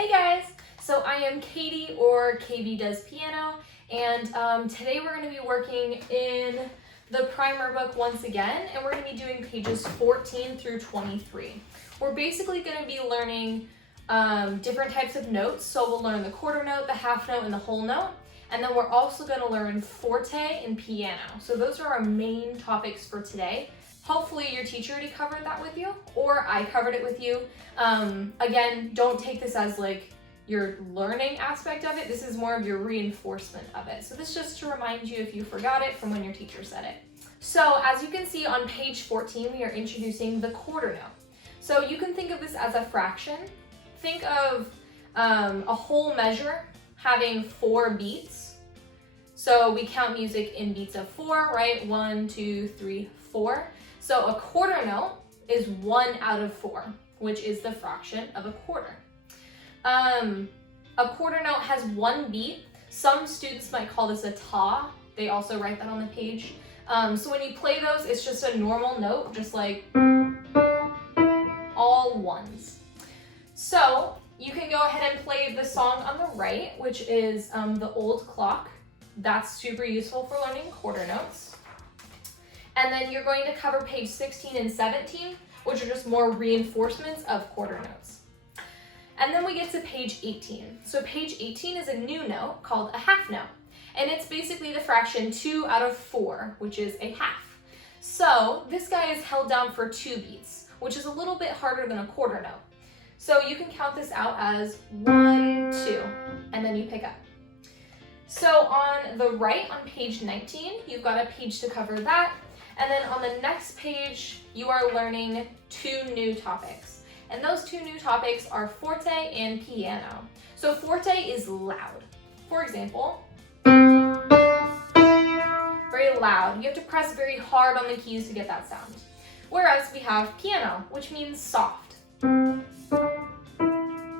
Hey guys! So I am Katie, or KB Does Piano, and today we're going to be working in the primer book once again, and we're going to be doing pages 14 through 23. We're basically going to be learning different types of notes, so we'll learn the quarter note, the half note, and the whole note, and then we're also going to learn forte and piano. So those are our main topics for today. Hopefully your teacher already covered that with you, or I covered it with you. Again, don't take this as like your learning aspect of it. This is more of your reinforcement of it. So this is just to remind you if you forgot it from when your teacher said it. So as you can see on page 14, we are introducing the quarter note. So you can think of this as a fraction. Think of a whole measure having 4 beats. So we count music in beats of 4, right? 1, 2, 3, 4. So a quarter note is 1 out of 4, which is the fraction of a quarter. A quarter note has 1 beat. Some students might call this a ta. They also write that on the page. So when you play those, it's just a normal note, just like all ones. So you can go ahead and play the song on the right, which is the old clock. That's super useful for learning quarter notes. And then you're going to cover page 16 and 17, which are just more reinforcements of quarter notes. And then we get to page 18. So page 18 is a new note called a half note. And it's basically the fraction 2 out of 4, which is a half. So this guy is held down for 2 beats, which is a little bit harder than a quarter note. So you can count this out as 1, 2, and then you pick up. So on the right on page 19, you've got a page to cover that. And then on the next page, you are learning 2 new topics. And those 2 new topics are forte and piano. So forte is loud. For example, very loud. You have to press very hard on the keys to get that sound. Whereas we have piano, which means soft.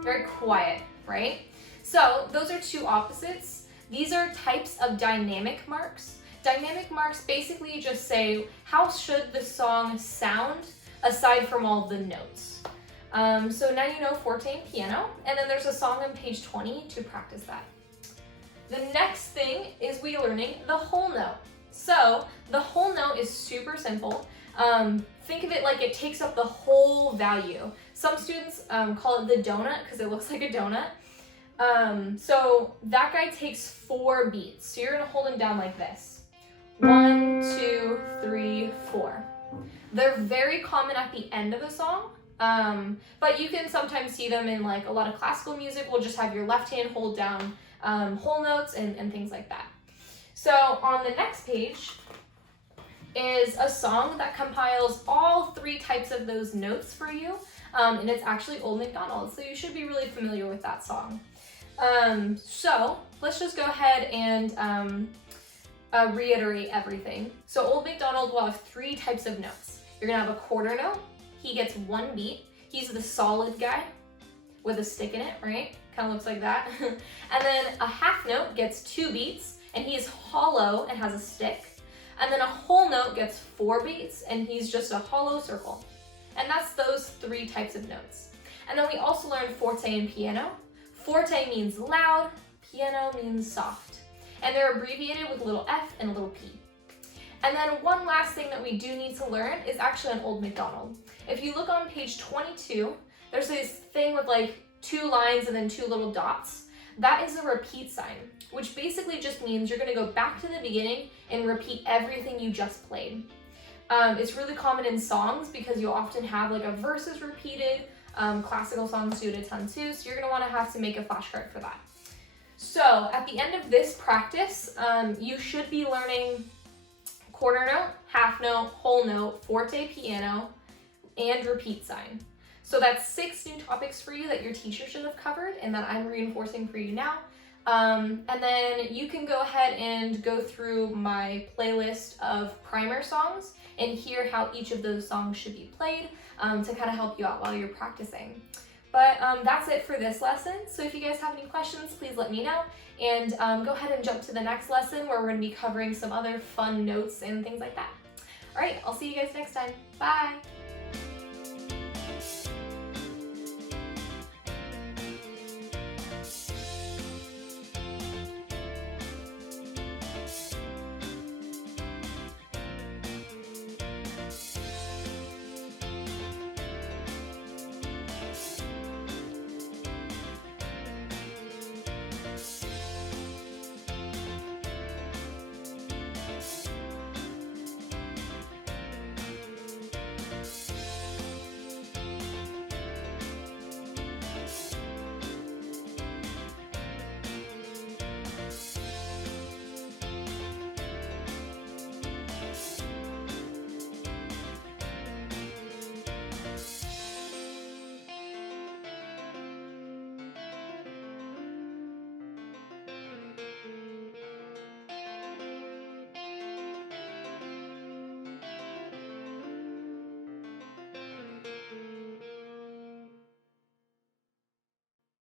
Very quiet, right? So those are 2 opposites. These are types of dynamic marks. Dynamic marks basically just say, how should the song sound aside from all the notes? So now you know forte and piano, and then there's a song on page 20 to practice that. The next thing is we learning the whole note. So the whole note is super simple. Think of it like it takes up the whole value. Some students call it the donut because it looks like a donut. So that guy takes 4 beats. So you're gonna hold him down like this. 1, 2, 3, 4. They're very common at the end of a song, but you can sometimes see them in like a lot of classical music. We'll just have your left hand hold down whole notes and things like that. So on the next page is a song that compiles all 3 types of those notes for you, and it's actually Old MacDonald, so you should be really familiar with that song. So let's just go ahead and reiterate everything. So Old MacDonald will have 3 types of notes. You're gonna have a quarter note. He gets 1 beat. He's the solid guy with a stick in it, right? Kind of looks like that. And then a half note gets 2 beats, and he is hollow and has a stick. And then a whole note gets 4 beats, and he's just a hollow circle. And that's those 3 types of notes. And then we also learned forte and piano. Forte means loud, piano means soft. And they're abbreviated with a little f and a little p. And then one last thing that we do need to learn is actually on Old MacDonald. If you look on page 22, there's this thing with like 2 lines and then 2 little dots. That is a repeat sign, which basically just means you're gonna go back to the beginning and repeat everything you just played. It's really common in songs because you'll often have like a verse is repeated. Classical songs do it a ton too, so you're gonna wanna have to make a flashcard for that. So at the end of this practice, you should be learning quarter note, half note, whole note, forte, piano, and repeat sign. So that's 6 new topics for you that your teacher should have covered and that I'm reinforcing for you now. And then you can go ahead and go through my playlist of primer songs and hear how each of those songs should be played to kind of help you out while you're practicing. But that's it for this lesson. So if you guys have any questions, please let me know. And go ahead and jump to the next lesson where we're going to be covering some other fun notes and things like that. All right, I'll see you guys next time. Bye.